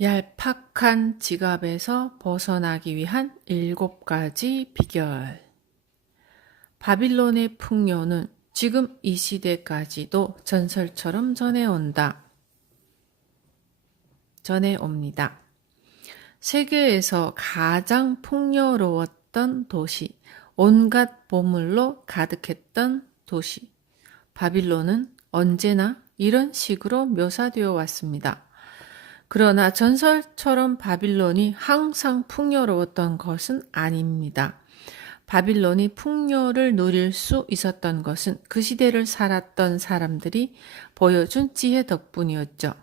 얄팍한 지갑에서 벗어나기 위한 7가지 비결. 바빌론의 풍요는 지금 이 시대까지도 전설처럼 전해옵니다. 세계에서 가장 풍요로웠던 도시, 온갖 보물로 가득했던 도시. 바빌론은 언제나 이런 식으로 묘사되어 왔습니다. 그러나 전설처럼 바빌론이 항상 풍요로웠던 것은 아닙니다. 바빌론이 풍요를 누릴 수 있었던 것은 그 시대를 살았던 사람들이 보여준 지혜 덕분이었죠.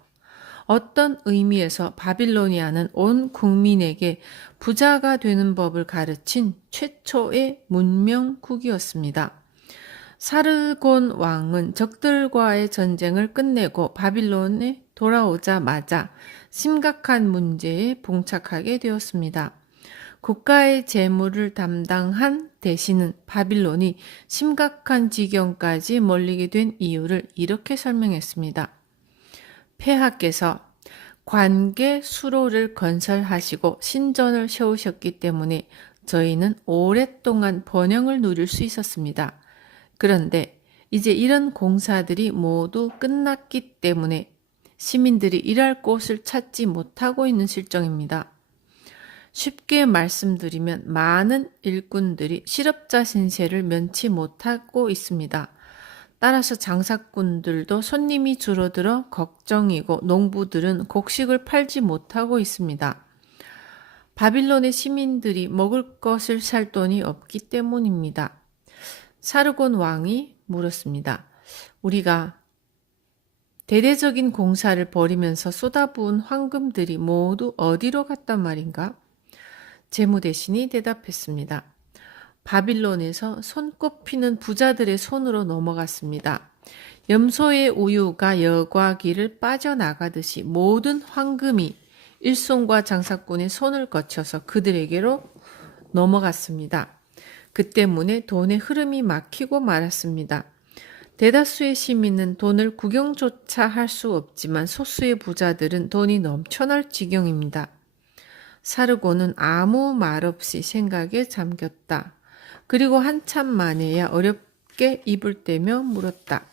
어떤 의미에서 바빌로니아는 온 국민에게 부자가 되는 법을 가르친 최초의 문명국이었습니다. 사르곤 왕은 적들과의 전쟁을 끝내고 바빌론에 돌아오자마자 심각한 문제에 봉착하게 되었습니다. 국가의 재물을 담당한 대신은 바빌론이 심각한 지경까지 몰리게 된 이유를 이렇게 설명했습니다. 폐하께서 관계 수로를 건설하시고 신전을 세우셨기 때문에 저희는 오랫동안 번영을 누릴 수 있었습니다. 그런데 이제 이런 공사들이 모두 끝났기 때문에 시민들이 일할 곳을 찾지 못하고 있는 실정입니다. 쉽게 말씀드리면 많은 일꾼들이 실업자 신세를 면치 못하고 있습니다. 따라서 장사꾼들도 손님이 줄어들어 걱정이고 농부들은 곡식을 팔지 못하고 있습니다. 바빌론의 시민들이 먹을 것을 살 돈이 없기 때문입니다. 사르곤 왕이 물었습니다. 우리가 대대적인 공사를 벌이면서 쏟아부은 황금들이 모두 어디로 갔단 말인가? 재무대신이 대답했습니다. 바빌론에서 손꼽히는 부자들의 손으로 넘어갔습니다. 염소의 우유가 여과기를 빠져나가듯이 모든 황금이 일손과 장사꾼의 손을 거쳐서 그들에게로 넘어갔습니다. 그 때문에 돈의 흐름이 막히고 말았습니다. 대다수의 시민은 돈을 구경조차 할 수 없지만 소수의 부자들은 돈이 넘쳐날 지경입니다. 사르곤은 아무 말 없이 생각에 잠겼다. 그리고 한참 만에야 어렵게 입을 떼며 물었다.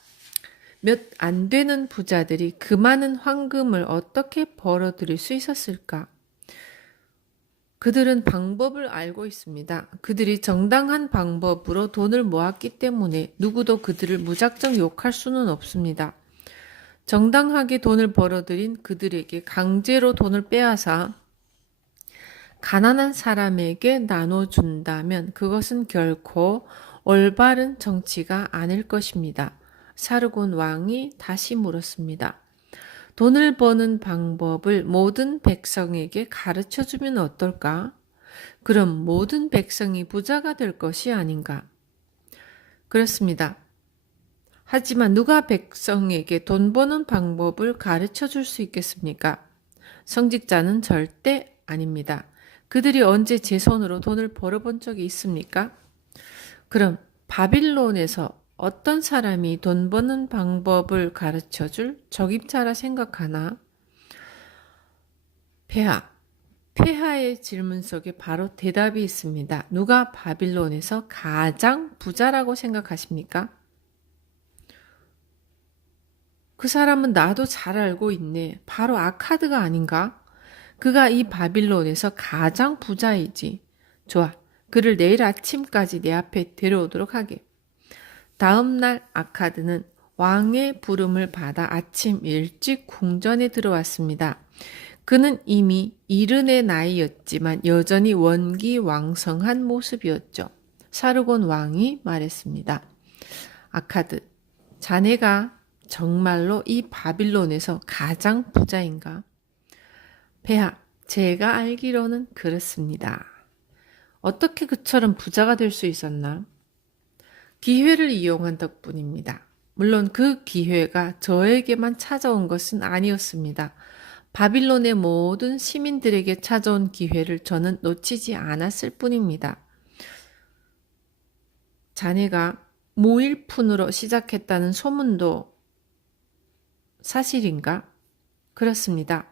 몇 안 되는 부자들이 그 많은 황금을 어떻게 벌어들일 수 있었을까? 그들은 방법을 알고 있습니다. 그들이 정당한 방법으로 돈을 모았기 때문에 누구도 그들을 무작정 욕할 수는 없습니다. 정당하게 돈을 벌어들인 그들에게 강제로 돈을 빼앗아 가난한 사람에게 나눠준다면 그것은 결코 올바른 정치가 아닐 것입니다. 사르곤 왕이 다시 물었습니다. 돈을 버는 방법을 모든 백성에게 가르쳐주면 어떨까? 그럼 모든 백성이 부자가 될 것이 아닌가? 그렇습니다. 하지만 누가 백성에게 돈 버는 방법을 가르쳐줄 수 있겠습니까? 성직자는 절대 아닙니다. 그들이 언제 제 손으로 돈을 벌어본 적이 있습니까? 그럼 바빌론에서 어떤 사람이 돈 버는 방법을 가르쳐줄 적임자라 생각하나? 폐하의 질문 속에 바로 대답이 있습니다. 누가 바빌론에서 가장 부자라고 생각하십니까? 그 사람은 나도 잘 알고 있네. 바로 아카드가 아닌가? 그가 이 바빌론에서 가장 부자이지. 좋아. 그를 내일 아침까지 내 앞에 데려오도록 하게. 다음 날 아카드는 왕의 부름을 받아 아침 일찍 궁전에 들어왔습니다. 그는 이미 이른의 나이였지만 여전히 원기왕성한 모습이었죠. 사르곤 왕이 말했습니다. 아카드, 자네가 정말로 이 바빌론에서 가장 부자인가? 폐하, 제가 알기로는 그렇습니다. 어떻게 그처럼 부자가 될 수 있었나? 기회를 이용한 덕분입니다. 물론 그 기회가 저에게만 찾아온 것은 아니었습니다. 바빌론의 모든 시민들에게 찾아온 기회를 저는 놓치지 않았을 뿐입니다. 자네가 무일푼으로 시작했다는 소문도 사실인가? 그렇습니다.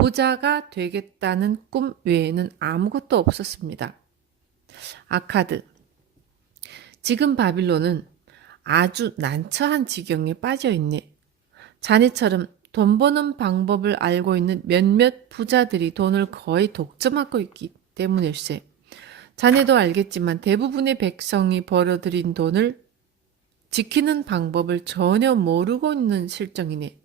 부자가 되겠다는 꿈 외에는 아무것도 없었습니다. 아카드, 지금 바빌론은 아주 난처한 지경에 빠져 있네. 자네처럼 돈 버는 방법을 알고 있는 몇몇 부자들이 돈을 거의 독점하고 있기 때문일세. 자네도 알겠지만 대부분의 백성이 벌어들인 돈을 지키는 방법을 전혀 모르고 있는 실정이네.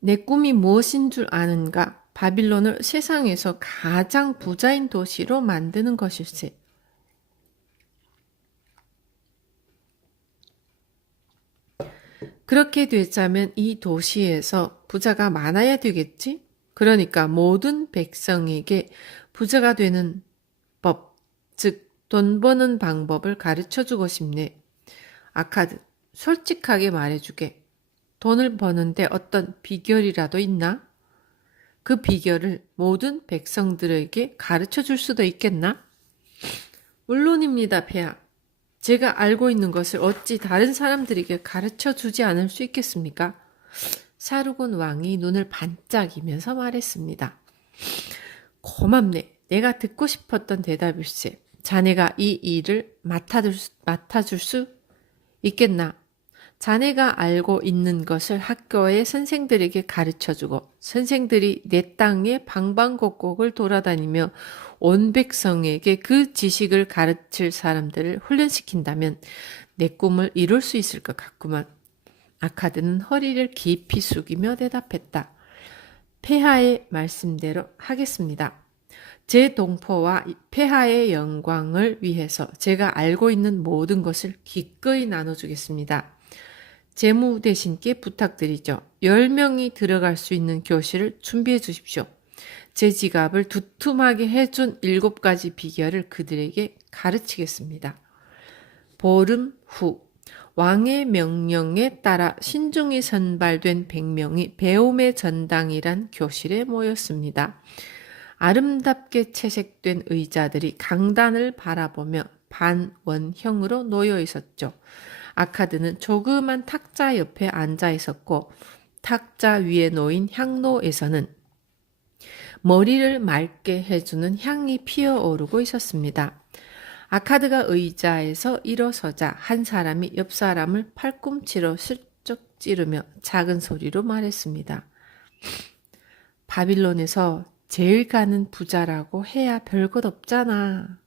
내 꿈이 무엇인 줄 아는가? 바빌론을 세상에서 가장 부자인 도시로 만드는 것일세. 그렇게 되자면 이 도시에서 부자가 많아야 되겠지? 그러니까 모든 백성에게 부자가 되는 법, 즉 돈 버는 방법을 가르쳐주고 싶네. 아카드, 솔직하게 말해주게. 돈을 버는데 어떤 비결이라도 있나? 그 비결을 모든 백성들에게 가르쳐줄 수도 있겠나? 물론입니다, 폐하. 제가 알고 있는 것을 어찌 다른 사람들에게 가르쳐 주지 않을 수 있겠습니까? 사르곤 왕이 눈을 반짝이면서 말했습니다. 고맙네. 내가 듣고 싶었던 대답일세. 자네가 이 일을 맡아줄 수 있겠나? 자네가 알고 있는 것을 학교의 선생들에게 가르쳐주고 선생들이 내 땅의 방방곡곡을 돌아다니며 온 백성에게 그 지식을 가르칠 사람들을 훈련시킨다면 내 꿈을 이룰 수 있을 것 같구만. 아카드는 허리를 깊이 숙이며 대답했다. 폐하의 말씀대로 하겠습니다. 제 동포와 폐하의 영광을 위해서 제가 알고 있는 모든 것을 기꺼이 나눠주겠습니다. 재무 대신께 부탁드리죠. 10명이 들어갈 수 있는 교실을 준비해 주십시오. 제 지갑을 두툼하게 해준 7가지 비결을 그들에게 가르치겠습니다. 보름 후 왕의 명령에 따라 신중히 선발된 100명이 배움의 전당이란 교실에 모였습니다. 아름답게 채색된 의자들이 강단을 바라보며 반원형으로 놓여 있었죠. 아카드는 조그만 탁자 옆에 앉아 있었고 탁자 위에 놓인 향로에서는 머리를 맑게 해주는 향이 피어오르고 있었습니다. 아카드가 의자에서 일어서자 한 사람이 옆 사람을 팔꿈치로 슬쩍 찌르며 작은 소리로 말했습니다. 바빌론에서 제일 가는 부자라고 해야 별것 없잖아.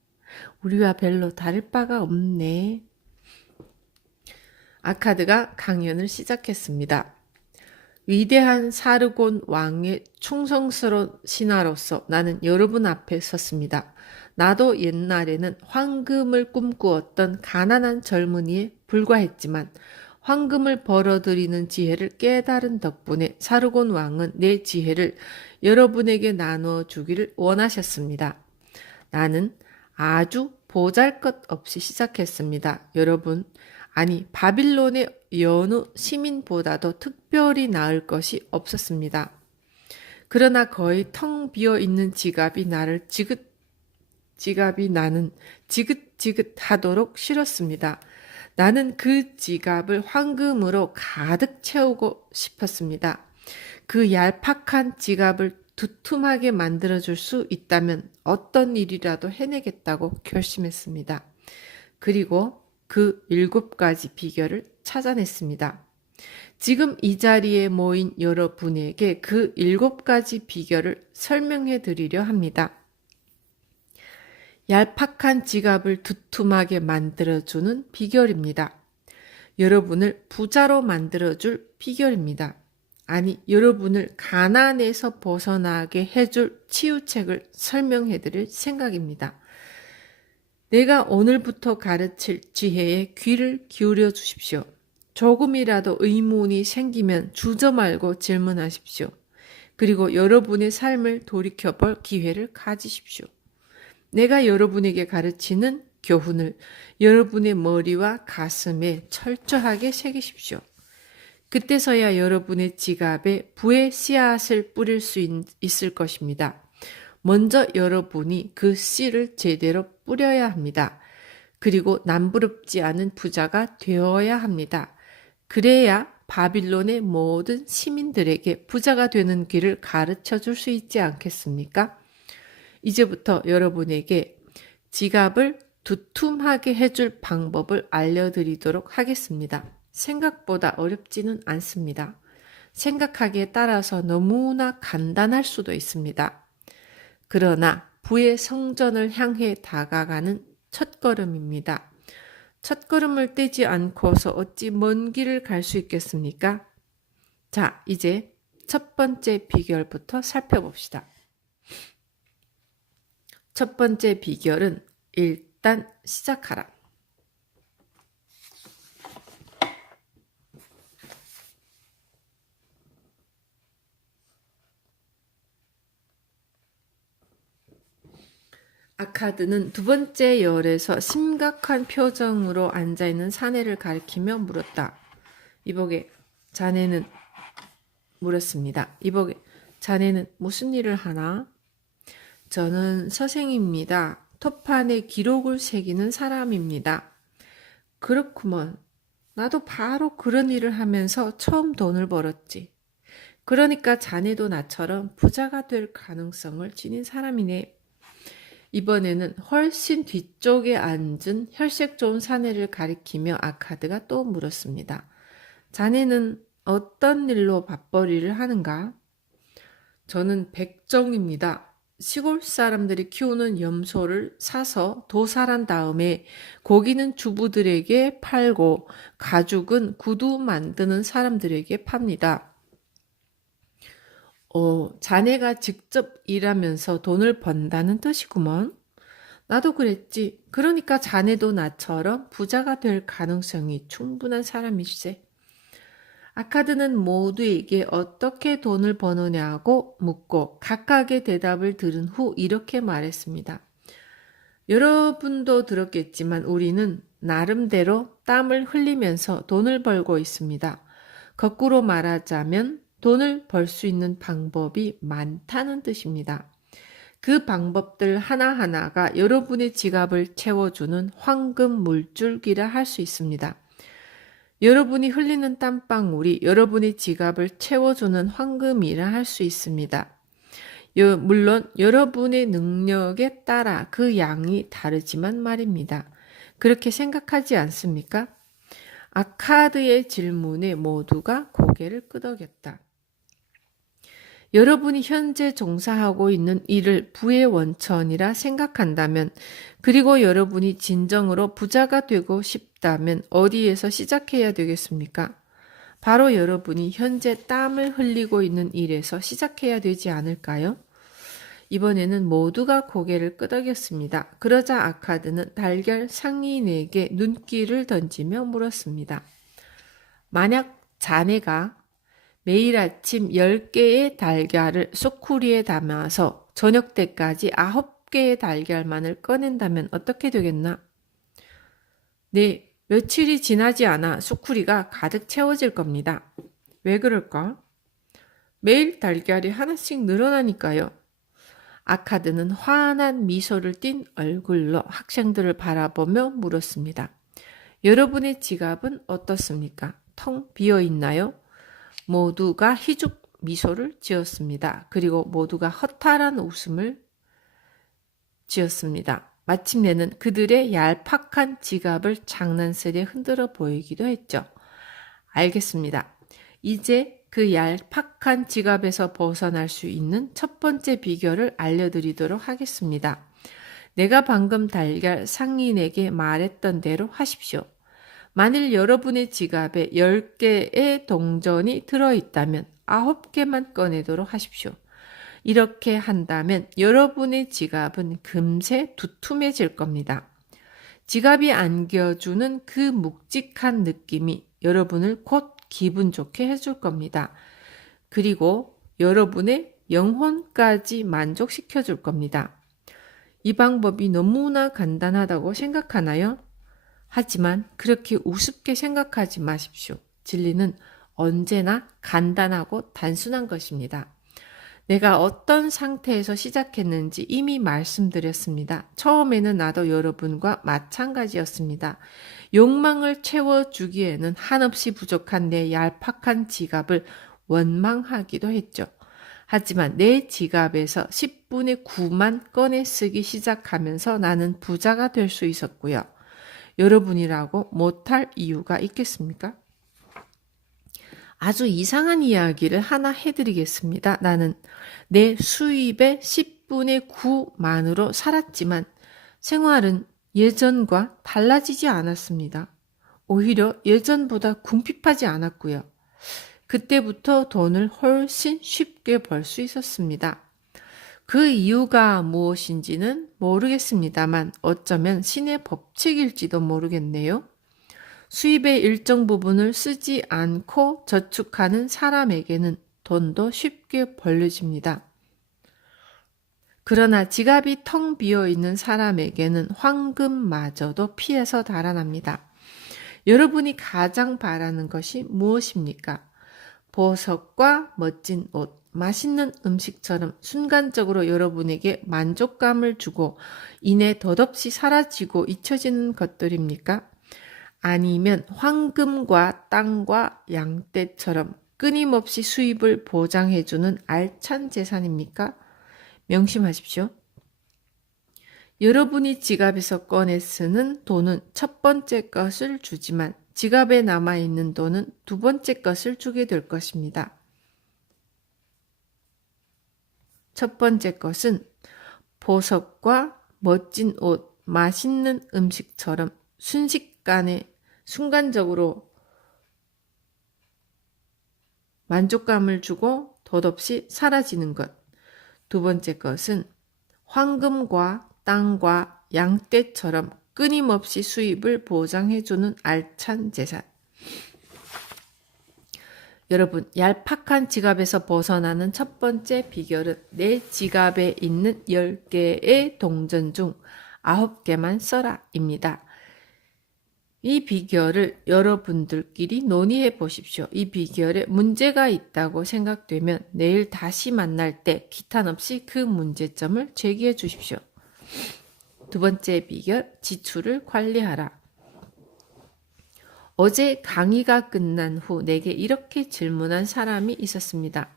우리와 별로 다를 바가 없네. 아카드가 강연을 시작했습니다. 위대한 사르곤 왕의 충성스러운 신하로서 나는 여러분 앞에 섰습니다. 나도 옛날에는 황금을 꿈꾸었던 가난한 젊은이에 불과했지만 황금을 벌어들이는 지혜를 깨달은 덕분에 사르곤 왕은 내 지혜를 여러분에게 나누어 주기를 원하셨습니다. 나는 아주 보잘것없이 시작했습니다. 여러분, 아니 바빌론의 여느 시민보다도 특별히 나을 것이 없었습니다. 그러나 거의 텅 비어있는 지갑이 나는 지긋지긋하도록 싫었습니다. 나는 그 지갑을 황금으로 가득 채우고 싶었습니다. 그 얄팍한 지갑을 두툼하게 만들어줄 수 있다면 어떤 일이라도 해내겠다고 결심했습니다. 그리고 그 7가지 비결을 찾아냈습니다. 지금 이 자리에 모인 여러분에게 그 7가지 비결을 설명해 드리려 합니다. 얄팍한 지갑을 두툼하게 만들어주는 비결입니다. 여러분을 부자로 만들어줄 비결입니다. 아니, 여러분을 가난에서 벗어나게 해줄 치유책을 설명해 드릴 생각입니다. 내가 오늘부터 가르칠 지혜에 귀를 기울여 주십시오. 조금이라도 의문이 생기면 주저 말고 질문하십시오. 그리고 여러분의 삶을 돌이켜볼 기회를 가지십시오. 내가 여러분에게 가르치는 교훈을 여러분의 머리와 가슴에 철저하게 새기십시오. 그때서야 여러분의 지갑에 부의 씨앗을 뿌릴 수 있을 것입니다. 먼저 여러분이 그 씨를 제대로 뿌려야 합니다. 그리고 남부럽지 않은 부자가 되어야 합니다. 그래야 바빌론의 모든 시민들에게 부자가 되는 길을 가르쳐 줄 수 있지 않겠습니까? 이제부터 여러분에게 지갑을 두툼하게 해줄 방법을 알려드리도록 하겠습니다. 생각보다 어렵지는 않습니다. 생각하기에 따라서 너무나 간단할 수도 있습니다. 그러나 부의 성전을 향해 다가가는 첫걸음입니다. 첫걸음을 떼지 않고서 어찌 먼 길을 갈 수 있겠습니까? 자, 이제 첫 번째 비결부터 살펴봅시다. 첫 번째 비결은 일단 시작하라. 아카드는 두 번째 열에서 심각한 표정으로 앉아있는 사내를 가리키며 물었다. 이보게, 자네는 물었습니다. 이보게, 자네는 무슨 일을 하나? 저는 서생입니다. 토판에 기록을 새기는 사람입니다. 그렇구먼. 나도 바로 그런 일을 하면서 처음 돈을 벌었지. 그러니까 자네도 나처럼 부자가 될 가능성을 지닌 사람이네. 이번에는 훨씬 뒤쪽에 앉은 혈색 좋은 사내를 가리키며 아카드가 또 물었습니다. 자네는 어떤 일로 밥벌이를 하는가? 저는 백정입니다. 시골 사람들이 키우는 염소를 사서 도살한 다음에 고기는 주부들에게 팔고 가죽은 구두 만드는 사람들에게 팝니다. 자네가 직접 일하면서 돈을 번다는 뜻이구먼. 나도 그랬지. 그러니까 자네도 나처럼 부자가 될 가능성이 충분한 사람일세. 아카드는 모두에게 어떻게 돈을 버느냐고 묻고 각각의 대답을 들은 후 이렇게 말했습니다. 여러분도 들었겠지만 우리는 나름대로 땀을 흘리면서 돈을 벌고 있습니다. 거꾸로 말하자면 돈을 벌 수 있는 방법이 많다는 뜻입니다. 그 방법들 하나하나가 여러분의 지갑을 채워주는 황금 물줄기라 할 수 있습니다. 여러분이 흘리는 땀방울이 여러분의 지갑을 채워주는 황금이라 할 수 있습니다. 물론 여러분의 능력에 따라 그 양이 다르지만 말입니다. 그렇게 생각하지 않습니까? 아카드의 질문에 모두가 고개를 끄덕였다. 여러분이 현재 종사하고 있는 일을 부의 원천이라 생각한다면, 그리고 여러분이 진정으로 부자가 되고 싶다면 어디에서 시작해야 되겠습니까? 바로 여러분이 현재 땀을 흘리고 있는 일에서 시작해야 되지 않을까요? 이번에는 모두가 고개를 끄덕였습니다. 그러자 아카드는 달걀 상인에게 눈길을 던지며 물었습니다. 만약 자네가 매일 아침 10개의 달걀을 소쿠리에 담아서 저녁 때까지 9개의 달걀만을 꺼낸다면 어떻게 되겠나? 네, 며칠이 지나지 않아 소쿠리가 가득 채워질 겁니다. 왜 그럴까? 매일 달걀이 하나씩 늘어나니까요. 아카드는 환한 미소를 띤 얼굴로 학생들을 바라보며 물었습니다. 여러분의 지갑은 어떻습니까? 텅 비어 있나요? 모두가 희죽 미소를 지었습니다. 그리고 모두가 허탈한 웃음을 지었습니다. 마침내는 그들의 얄팍한 지갑을 장난스레 흔들어 보이기도 했죠. 알겠습니다. 이제 그 얄팍한 지갑에서 벗어날 수 있는 첫 번째 비결을 알려드리도록 하겠습니다. 내가 방금 달걀 상인에게 말했던 대로 하십시오. 만일 여러분의 지갑에 10개의 동전이 들어있다면 9개만 꺼내도록 하십시오. 이렇게 한다면 여러분의 지갑은 금세 두툼해질 겁니다. 지갑이 안겨주는 그 묵직한 느낌이 여러분을 곧 기분 좋게 해줄 겁니다. 그리고 여러분의 영혼까지 만족시켜줄 겁니다. 이 방법이 너무나 간단하다고 생각하나요? 하지만 그렇게 우습게 생각하지 마십시오. 진리는 언제나 간단하고 단순한 것입니다. 내가 어떤 상태에서 시작했는지 이미 말씀드렸습니다. 처음에는 나도 여러분과 마찬가지였습니다. 욕망을 채워주기에는 한없이 부족한 내 얄팍한 지갑을 원망하기도 했죠. 하지만 내 지갑에서 10분의 9만 꺼내 쓰기 시작하면서 나는 부자가 될 수 있었고요. 여러분이라고 못할 이유가 있겠습니까? 아주 이상한 이야기를 하나 해드리겠습니다. 나는 내 수입의 10분의 9만으로 살았지만 생활은 예전과 달라지지 않았습니다. 오히려 예전보다 궁핍하지 않았고요. 그때부터 돈을 훨씬 쉽게 벌 수 있었습니다. 그 이유가 무엇인지는 모르겠습니다만 어쩌면 신의 법칙일지도 모르겠네요. 수입의 일정 부분을 쓰지 않고 저축하는 사람에게는 돈도 쉽게 벌려집니다. 그러나 지갑이 텅 비어 있는 사람에게는 황금마저도 피해서 달아납니다. 여러분이 가장 바라는 것이 무엇입니까? 보석과 멋진 옷, 맛있는 음식처럼 순간적으로 여러분에게 만족감을 주고 이내 덧없이 사라지고 잊혀지는 것들입니까? 아니면 황금과 땅과 양떼처럼 끊임없이 수입을 보장해주는 알찬 재산입니까? 명심하십시오. 여러분이 지갑에서 꺼내 쓰는 돈은 첫 번째 것을 주지만 지갑에 남아있는 돈은 두 번째 것을 주게 될 것입니다. 첫 번째 것은 보석과 멋진 옷, 맛있는 음식처럼 순식간에 순간적으로 만족감을 주고 덧없이 사라지는 것. 두 번째 것은 황금과 땅과 양떼처럼 끊임없이 수입을 보장해주는 알찬 재산. 여러분, 얄팍한 지갑에서 벗어나는 첫 번째 비결은 내 지갑에 있는 10개의 동전 중 9개만 써라 입니다. 이 비결을 여러분들끼리 논의해 보십시오. 이 비결에 문제가 있다고 생각되면 내일 다시 만날 때 기탄 없이 그 문제점을 제기해 주십시오. 두 번째 비결, 지출을 관리하라. 어제 강의가 끝난 후 내게 이렇게 질문한 사람이 있었습니다.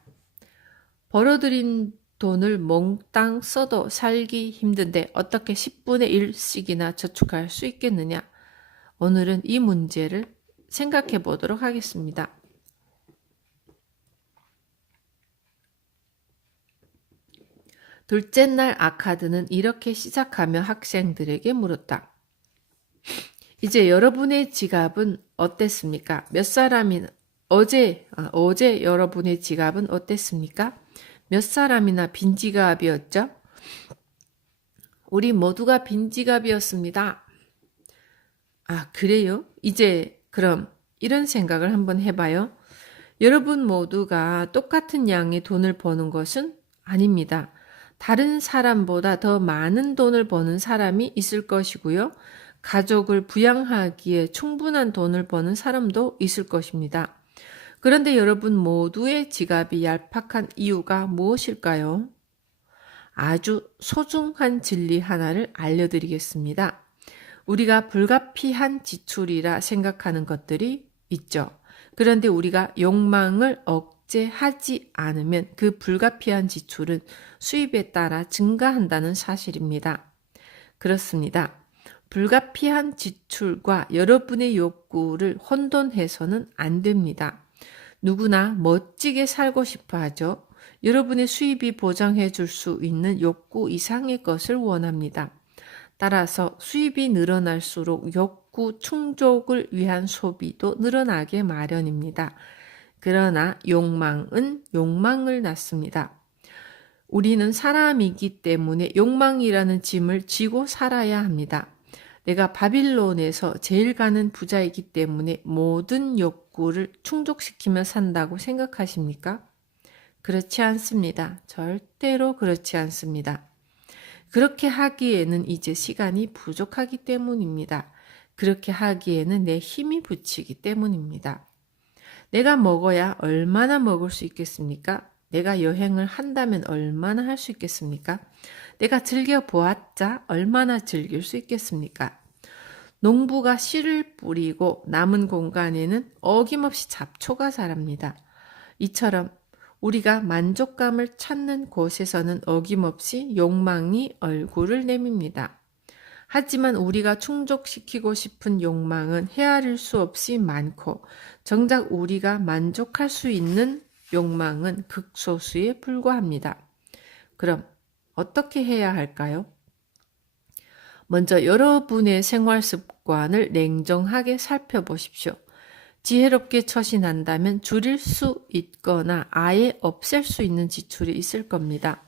벌어들인 돈을 몽땅 써도 살기 힘든데 어떻게 10분의 1씩이나 저축할 수 있겠느냐? 오늘은 이 문제를 생각해 보도록 하겠습니다. 둘째 날 아카드는 이렇게 시작하며 학생들에게 물었다. 이제 여러분의 지갑은 어땠습니까? 어제 여러분의 지갑은 어땠습니까? 몇 사람이나 빈 지갑이었죠? 우리 모두가 빈 지갑이었습니다. 아, 그래요? 이제 그럼 이런 생각을 한번 해봐요. 여러분 모두가 똑같은 양의 돈을 버는 것은 아닙니다. 다른 사람보다 더 많은 돈을 버는 사람이 있을 것이고요. 가족을 부양하기에 충분한 돈을 버는 사람도 있을 것입니다. 그런데 여러분 모두의 지갑이 얄팍한 이유가 무엇일까요? 아주 소중한 진리 하나를 알려드리겠습니다. 우리가 불가피한 지출이라 생각하는 것들이 있죠. 그런데 우리가 욕망을 억제하지 않으면 그 불가피한 지출은 수입에 따라 증가한다는 사실입니다. 그렇습니다. 불가피한 지출과 여러분의 욕구를 혼돈해서는 안 됩니다. 누구나 멋지게 살고 싶어 하죠. 여러분의 수입이 보장해 줄 수 있는 욕구 이상의 것을 원합니다. 따라서 수입이 늘어날수록 욕구 충족을 위한 소비도 늘어나게 마련입니다. 그러나 욕망은 욕망을 낳습니다. 우리는 사람이기 때문에 욕망이라는 짐을 지고 살아야 합니다. 내가 바빌론에서 제일 가는 부자이기 때문에 모든 욕구를 충족시키며 산다고 생각하십니까? 그렇지 않습니다. 절대로 그렇지 않습니다. 그렇게 하기에는 이제 시간이 부족하기 때문입니다. 그렇게 하기에는 내 힘이 붙이기 때문입니다. 내가 먹어야 얼마나 먹을 수 있겠습니까? 내가 여행을 한다면 얼마나 할 수 있겠습니까? 내가 즐겨보았자 얼마나 즐길 수 있겠습니까? 농부가 씨를 뿌리고 남은 공간에는 어김없이 잡초가 자랍니다. 이처럼 우리가 만족감을 찾는 곳에서는 어김없이 욕망이 얼굴을 내밉니다. 하지만 우리가 충족시키고 싶은 욕망은 헤아릴 수 없이 많고 정작 우리가 만족할 수 있는 욕망은 극소수에 불과합니다. 그럼 어떻게 해야 할까요? 먼저 여러분의 생활 습관을 냉정하게 살펴보십시오. 지혜롭게 처신한다면 줄일 수 있거나 아예 없앨 수 있는 지출이 있을 겁니다.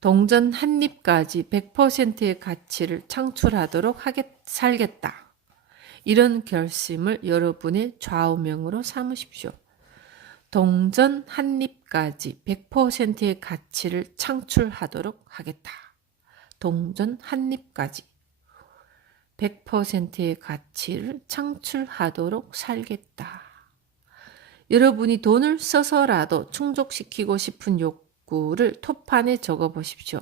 동전 한 입까지 100%의 가치를 창출하도록 살겠다. 이런 결심을 여러분의 좌우명으로 삼으십시오. 동전 한 입까지 100%의 가치를 창출하도록 하겠다. 동전 한 입까지 100%의 가치를 창출하도록 살겠다. 여러분이 돈을 써서라도 충족시키고 싶은 욕구를 톱판에 적어 보십시오.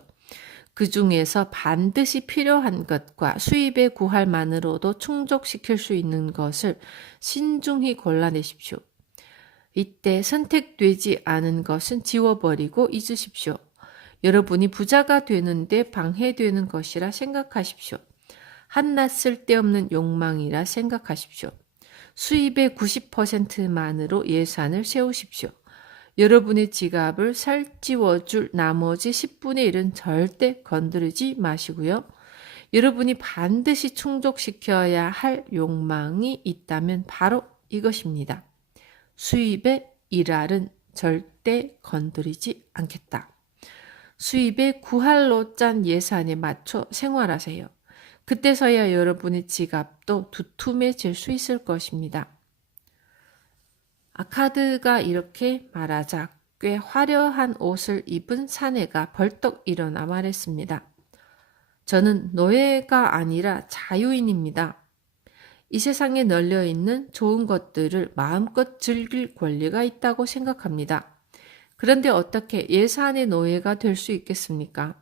그 중에서 반드시 필요한 것과 수입의 구할만으로도 충족시킬 수 있는 것을 신중히 골라내십시오. 이때 선택되지 않은 것은 지워버리고 잊으십시오. 여러분이 부자가 되는데 방해되는 것이라 생각하십시오. 한낱 쓸데없는 욕망이라 생각하십시오. 수입의 90%만으로 예산을 세우십시오. 여러분의 지갑을 살찌워줄 나머지 10분의 1은 절대 건드리지 마시고요. 여러분이 반드시 충족시켜야 할 욕망이 있다면 바로 이것입니다. 수입의 1알은 절대 건드리지 않겠다. 수입의 9할로 짠 예산에 맞춰 생활하세요. 그때서야 여러분의 지갑도 두툼해질 수 있을 것입니다. 아카드가 이렇게 말하자 꽤 화려한 옷을 입은 사내가 벌떡 일어나 말했습니다. 저는 노예가 아니라 자유인입니다. 이 세상에 널려있는 좋은 것들을 마음껏 즐길 권리가 있다고 생각합니다. 그런데 어떻게 예산의 노예가 될 수 있겠습니까?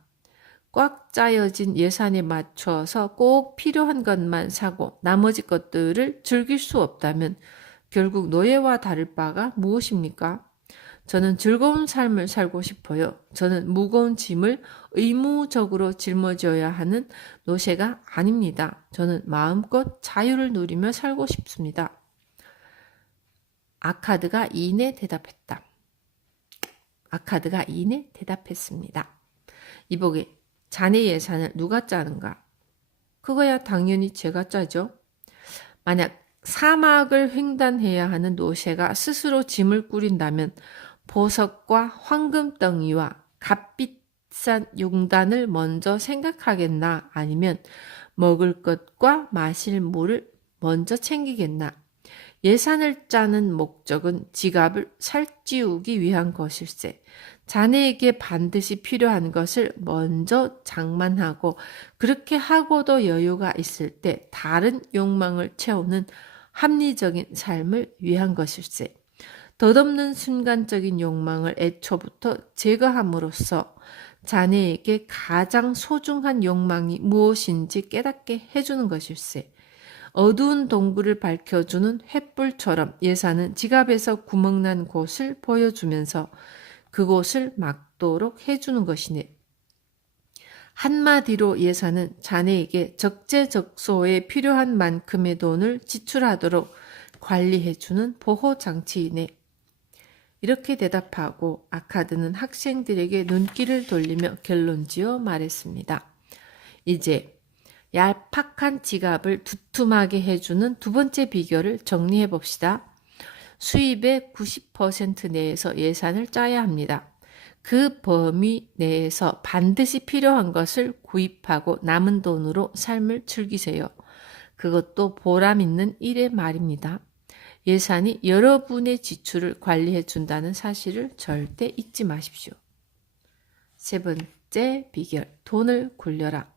꽉 짜여진 예산에 맞춰서 꼭 필요한 것만 사고 나머지 것들을 즐길 수 없다면 결국 노예와 다를 바가 무엇입니까? 저는 즐거운 삶을 살고 싶어요. 저는 무거운 짐을 의무적으로 짊어져야 하는 노새가 아닙니다. 저는 마음껏 자유를 누리며 살고 싶습니다. 아카드가 이내 대답했다. 아카드가 이내 대답했습니다. 이보게, 자네 예산을 누가 짜는가? 그거야 당연히 제가 짜죠. 만약 사막을 횡단해야 하는 노새가 스스로 짐을 꾸린다면 보석과 황금덩이와 값비싼 용단을 먼저 생각하겠나? 아니면 먹을 것과 마실 물을 먼저 챙기겠나? 예산을 짜는 목적은 지갑을 살찌우기 위한 것일세. 자네에게 반드시 필요한 것을 먼저 장만하고 그렇게 하고도 여유가 있을 때 다른 욕망을 채우는 합리적인 삶을 위한 것일세. 덧없는 순간적인 욕망을 애초부터 제거함으로써 자네에게 가장 소중한 욕망이 무엇인지 깨닫게 해주는 것일세. 어두운 동굴을 밝혀주는 횃불처럼 예산은 지갑에서 구멍난 곳을 보여주면서 그곳을 막도록 해주는 것이네. 한마디로 예산은 자네에게 적재적소에 필요한 만큼의 돈을 지출하도록 관리해주는 보호장치이네. 이렇게 대답하고 아카드는 학생들에게 눈길을 돌리며 결론지어 말했습니다. 이제 얄팍한 지갑을 두툼하게 해주는 두 번째 비결을 정리해 봅시다. 수입의 90% 내에서 예산을 짜야 합니다. 그 범위 내에서 반드시 필요한 것을 구입하고 남은 돈으로 삶을 즐기세요. 그것도 보람 있는 일의 말입니다. 예산이 여러분의 지출을 관리해 준다는 사실을 절대 잊지 마십시오. 세 번째 비결, 돈을 굴려라.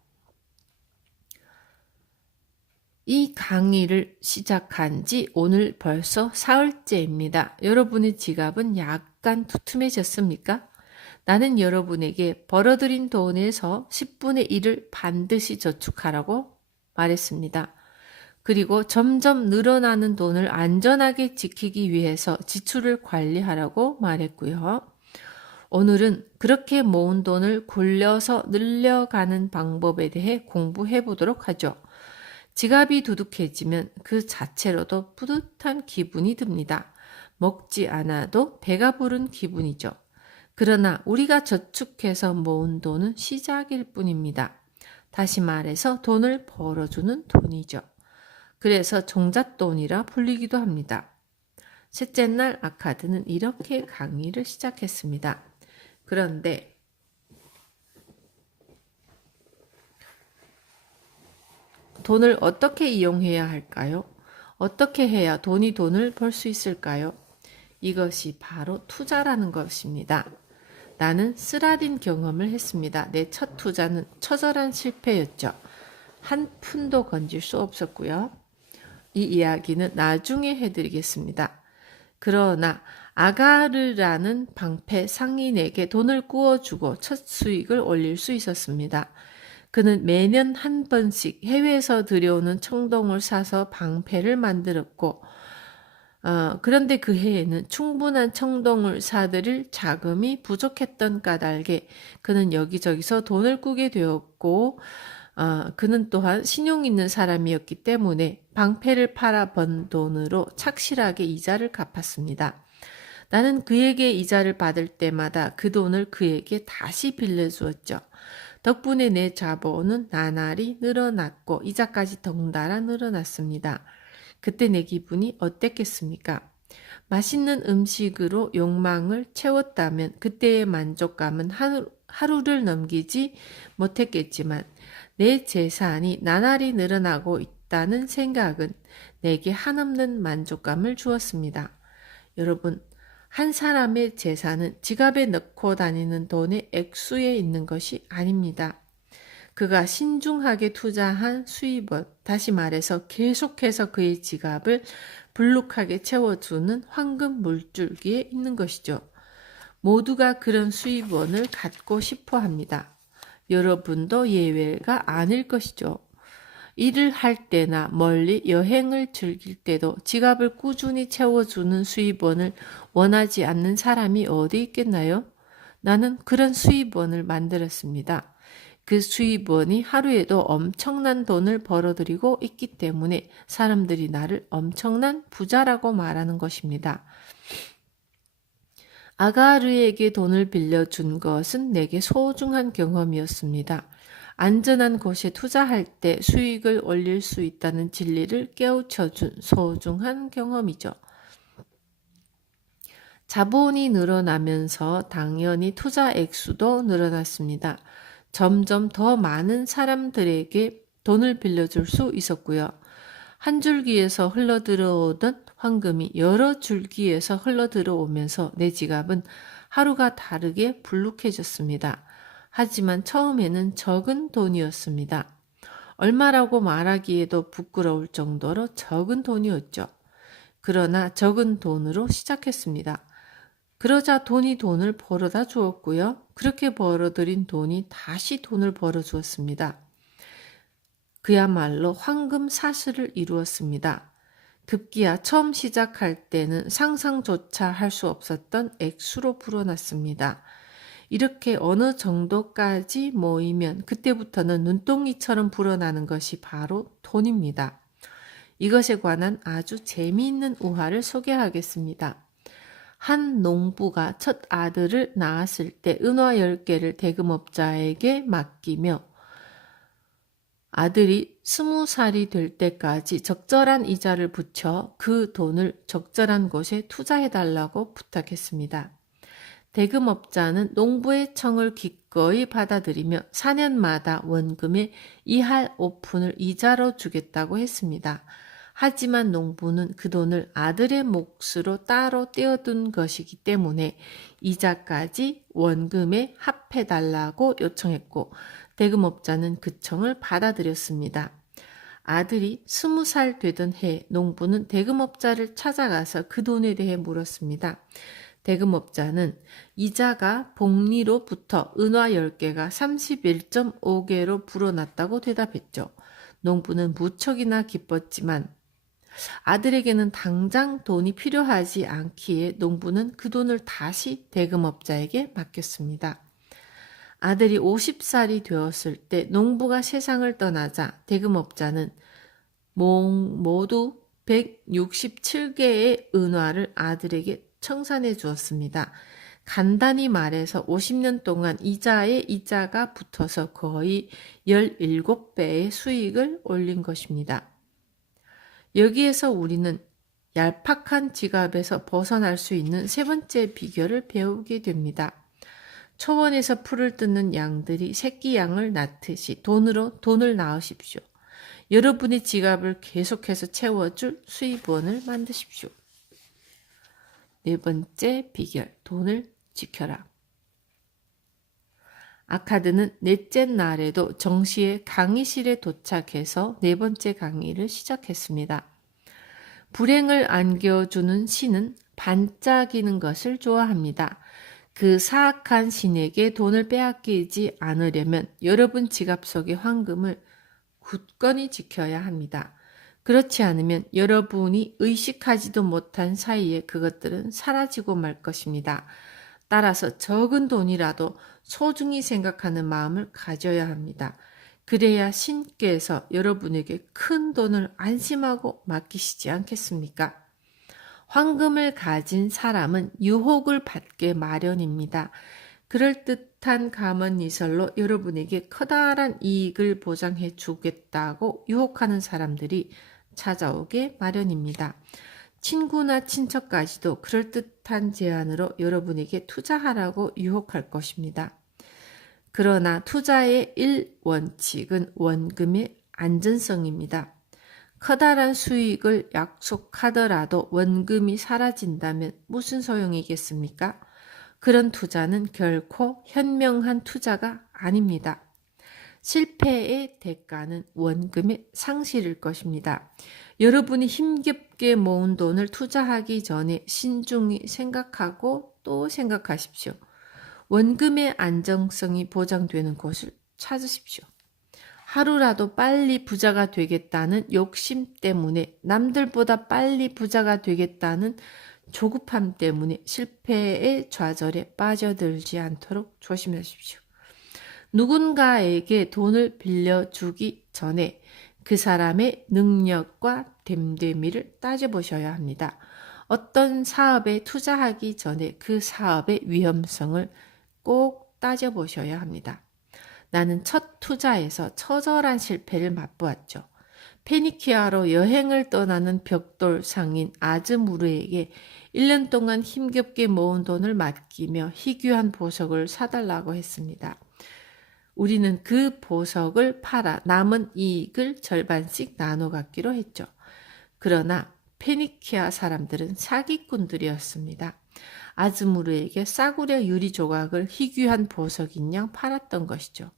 이 강의를 시작한 지 오늘 벌써 사흘째입니다. 여러분의 지갑은 약간 잠깐 두툼해졌습니까? 나는 여러분에게 벌어들인 돈에서 10분의 1을 반드시 저축하라고 말했습니다. 그리고 점점 늘어나는 돈을 안전하게 지키기 위해서 지출을 관리하라고 말했고요. 오늘은 그렇게 모은 돈을 굴려서 늘려가는 방법에 대해 공부해 보도록 하죠. 지갑이 두둑해지면 그 자체로도 뿌듯한 기분이 듭니다. 먹지 않아도 배가 부른 기분이죠. 그러나 우리가 저축해서 모은 돈은 시작일 뿐입니다. 다시 말해서 돈을 벌어주는 돈이죠. 그래서 종잣돈이라 불리기도 합니다. 셋째 날 아카드는 이렇게 강의를 시작했습니다. 그런데 돈을 어떻게 이용해야 할까요? 어떻게 해야 돈을 벌 수 있을까요? 이것이 바로 투자라는 것입니다. 나는 쓰라린 경험을 했습니다. 내 첫 투자는 처절한 실패였죠. 한 푼도 건질 수 없었고요. 이 이야기는 나중에 해드리겠습니다. 그러나 아가르라는 방패 상인에게 돈을 구워주고 첫 수익을 올릴 수 있었습니다. 그는 매년 한 번씩 해외에서 들여오는 청동을 사서 방패를 만들었고 그런데 그 해에는 충분한 청동을 사들일 자금이 부족했던 까닭에 그는 여기저기서 돈을 꾸게 되었고 그는 또한 신용 있는 사람이었기 때문에 방패를 팔아 번 돈으로 착실하게 이자를 갚았습니다. 나는 그에게 이자를 받을 때마다 그 돈을 그에게 다시 빌려주었죠. 덕분에 내 자본은 나날이 늘어났고 이자까지 덩달아 늘어났습니다. 그때 내 기분이 어땠겠습니까? 맛있는 음식으로 욕망을 채웠다면 그때의 만족감은 하루를 넘기지 못했겠지만 내 재산이 나날이 늘어나고 있다는 생각은 내게 한없는 만족감을 주었습니다. 여러분, 한 사람의 재산은 지갑에 넣고 다니는 돈의 액수에 있는 것이 아닙니다. 그가 신중하게 투자한 수입원, 다시 말해서 계속해서 그의 지갑을 불룩하게 채워주는 황금 물줄기에 있는 것이죠. 모두가 그런 수입원을 갖고 싶어 합니다. 여러분도 예외가 아닐 것이죠. 일을 할 때나 멀리 여행을 즐길 때도 지갑을 꾸준히 채워주는 수입원을 원하지 않는 사람이 어디 있겠나요? 나는 그런 수입원을 만들었습니다. 그 수입원이 하루에도 엄청난 돈을 벌어들이고 있기 때문에 사람들이 나를 엄청난 부자라고 말하는 것입니다. 아가르에게 돈을 빌려준 것은 내게 소중한 경험이었습니다. 안전한 곳에 투자할 때 수익을 올릴 수 있다는 진리를 깨우쳐준 소중한 경험이죠. 자본이 늘어나면서 당연히 투자 액수도 늘어났습니다. 점점 더 많은 사람들에게 돈을 빌려줄 수 있었고요. 한 줄기에서 흘러들어오던 황금이 여러 줄기에서 흘러들어오면서 내 지갑은 하루가 다르게 불룩해졌습니다. 하지만 처음에는 적은 돈이었습니다. 얼마라고 말하기에도 부끄러울 정도로 적은 돈이었죠. 그러나 적은 돈으로 시작했습니다. 그러자 돈이 돈을 벌어다 주었고요. 그렇게 벌어들인 돈이 다시 돈을 벌어 주었습니다. 그야말로 황금 사슬을 이루었습니다. 급기야 처음 시작할 때는 상상조차 할 수 없었던 액수로 불어났습니다. 이렇게 어느 정도까지 모이면 그때부터는 눈동이처럼 불어나는 것이 바로 돈입니다. 이것에 관한 아주 재미있는 우화를 소개하겠습니다. 한 농부가 첫 아들을 낳았을 때 은화 10개를 대금업자에게 맡기며 아들이 20살이 될 때까지 적절한 이자를 붙여 그 돈을 적절한 곳에 투자해달라고 부탁했습니다. 대금업자는 농부의 청을 기꺼이 받아들이며 4년마다 원금의 2할 5푼을 이자로 주겠다고 했습니다. 하지만 농부는 그 돈을 아들의 몫으로 따로 떼어둔 것이기 때문에 이자까지 원금에 합해달라고 요청했고 대금업자는 그 청을 받아들였습니다. 아들이 20살 되던 해 농부는 대금업자를 찾아가서 그 돈에 대해 물었습니다. 대금업자는 이자가 복리로부터 은화 10개가 31.5개로 불어났다고 대답했죠. 농부는 무척이나 기뻤지만 아들에게는 당장 돈이 필요하지 않기에 농부는 그 돈을 다시 대금업자에게 맡겼습니다. 아들이 50살이 되었을 때 농부가 세상을 떠나자 대금업자는 모두 167개의 은화를 아들에게 청산해 주었습니다. 간단히 말해서 50년 동안 이자에 이자가 붙어서 거의 17배의 수익을 올린 것입니다. 여기에서 우리는 얄팍한 지갑에서 벗어날 수 있는 세 번째 비결을 배우게 됩니다. 초원에서 풀을 뜯는 양들이 새끼 양을 낳듯이 돈으로 돈을 낳으십시오. 여러분의 지갑을 계속해서 채워줄 수입원을 만드십시오. 네 번째 비결, 돈을 지켜라. 아카드는 넷째 날에도 정시에 강의실에 도착해서 네 번째 강의를 시작했습니다. 불행을 안겨주는 신은 반짝이는 것을 좋아합니다. 그 사악한 신에게 돈을 빼앗기지 않으려면 여러분 지갑 속의 황금을 굳건히 지켜야 합니다. 그렇지 않으면 여러분이 의식하지도 못한 사이에 그것들은 사라지고 말 것입니다. 따라서 적은 돈이라도 소중히 생각하는 마음을 가져야 합니다. 그래야 신께서 여러분에게 큰 돈을 안심하고 맡기시지 않겠습니까? 황금을 가진 사람은 유혹을 받게 마련입니다. 그럴듯한 감언이설로 여러분에게 커다란 이익을 보장해 주겠다고 유혹하는 사람들이 찾아오게 마련입니다. 친구나 친척까지도 그럴듯한 제안으로 여러분에게 투자하라고 유혹할 것입니다. 그러나 투자의 1원칙은 원금의 안전성입니다. 커다란 수익을 약속하더라도 원금이 사라진다면 무슨 소용이겠습니까? 그런 투자는 결코 현명한 투자가 아닙니다. 실패의 대가는 원금의 상실일 것입니다. 여러분이 힘겹게 모은 돈을 투자하기 전에 신중히 생각하고 또 생각하십시오. 원금의 안정성이 보장되는 곳을 찾으십시오. 하루라도 빨리 부자가 되겠다는 욕심 때문에, 남들보다 빨리 부자가 되겠다는 조급함 때문에 실패의 좌절에 빠져들지 않도록 조심하십시오. 누군가에게 돈을 빌려주기 전에 그 사람의 능력과 됨됨이를 따져보셔야 합니다. 어떤 사업에 투자하기 전에 그 사업의 위험성을 꼭 따져보셔야 합니다. 나는 첫 투자에서 처절한 실패를 맛보았죠. 페니키아로 여행을 떠나는 벽돌 상인 아즈무르에게 1년 동안 힘겹게 모은 돈을 맡기며 희귀한 보석을 사달라고 했습니다. 우리는 그 보석을 팔아 남은 이익을 절반씩 나눠 갖기로 했죠. 그러나 페니키아 사람들은 사기꾼들이었습니다. 아즈무르에게 싸구려 유리 조각을 희귀한 보석인 양 팔았던 것이죠.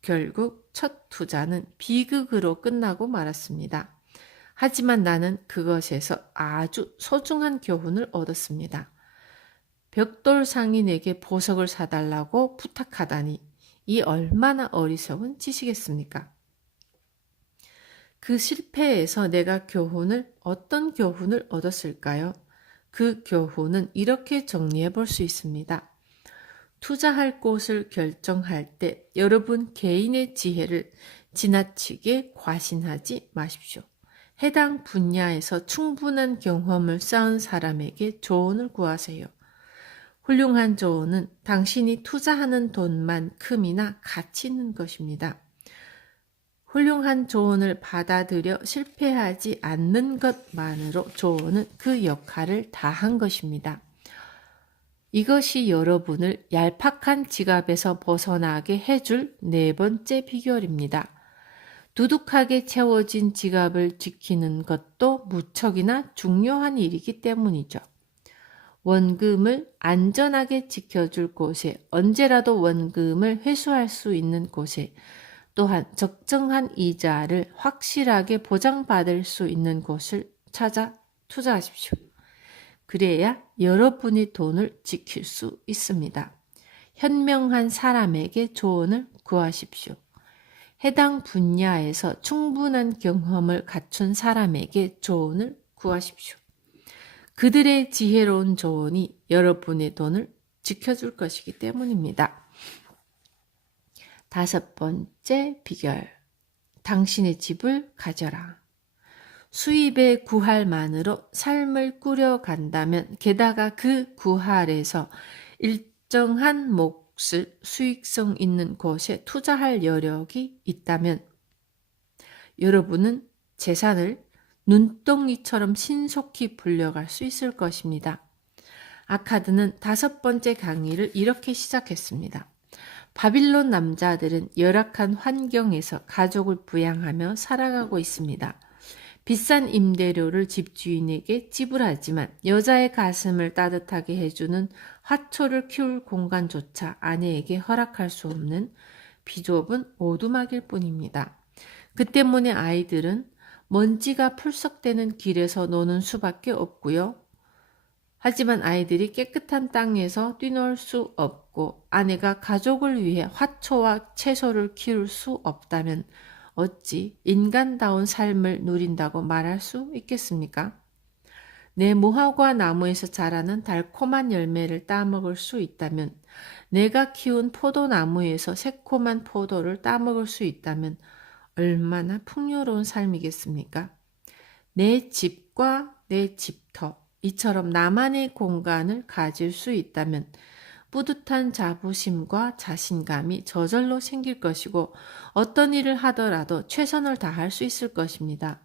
결국 첫 투자는 비극으로 끝나고 말았습니다. 하지만 나는 그것에서 아주 소중한 교훈을 얻었습니다. 벽돌 상인에게 보석을 사달라고 부탁하다니 이 얼마나 어리석은 짓이겠습니까? 그 실패에서 내가 어떤 교훈을 얻었을까요? 그 교훈은 이렇게 정리해 볼 수 있습니다. 투자할 곳을 결정할 때 여러분 개인의 지혜를 지나치게 과신하지 마십시오. 해당 분야에서 충분한 경험을 쌓은 사람에게 조언을 구하세요. 훌륭한 조언은 당신이 투자하는 돈만큼이나 가치 있는 것입니다. 훌륭한 조언을 받아들여 실패하지 않는 것만으로 조언은 그 역할을 다한 것입니다. 이것이 여러분을 얄팍한 지갑에서 벗어나게 해줄 네 번째 비결입니다. 두둑하게 채워진 지갑을 지키는 것도 무척이나 중요한 일이기 때문이죠. 원금을 안전하게 지켜줄 곳에, 언제라도 원금을 회수할 수 있는 곳에, 또한 적정한 이자를 확실하게 보장받을 수 있는 곳을 찾아 투자하십시오. 그래야 여러분이 돈을 지킬 수 있습니다. 현명한 사람에게 조언을 구하십시오. 해당 분야에서 충분한 경험을 갖춘 사람에게 조언을 구하십시오. 그들의 지혜로운 조언이 여러분의 돈을 지켜줄 것이기 때문입니다. 5번째 비결. 당신의 집을 가져라. 수입의 구할만으로 삶을 꾸려간다면, 게다가 그 구할에서 일정한 몫을 수익성 있는 곳에 투자할 여력이 있다면, 여러분은 재산을 눈덩이처럼 신속히 불려갈 수 있을 것입니다. 아카드는 5번째 강의를 이렇게 시작했습니다. 바빌론 남자들은 열악한 환경에서 가족을 부양하며 살아가고 있습니다. 비싼 임대료를 집주인에게 지불하지만 여자의 가슴을 따뜻하게 해주는 화초를 키울 공간조차 아내에게 허락할 수 없는 비좁은 오두막일 뿐입니다. 그 때문에 아이들은 먼지가 풀썩대는 길에서 노는 수밖에 없고요. 하지만 아이들이 깨끗한 땅에서 뛰놀 수 없고 아내가 가족을 위해 화초와 채소를 키울 수 없다면 어찌 인간다운 삶을 누린다고 말할 수 있겠습니까? 내 무화과 나무에서 자라는 달콤한 열매를 따먹을 수 있다면, 내가 키운 포도나무에서 새콤한 포도를 따먹을 수 있다면 얼마나 풍요로운 삶이겠습니까? 내 집과 내 집터, 이처럼 나만의 공간을 가질 수 있다면 뿌듯한 자부심과 자신감이 저절로 생길 것이고 어떤 일을 하더라도 최선을 다할 수 있을 것입니다.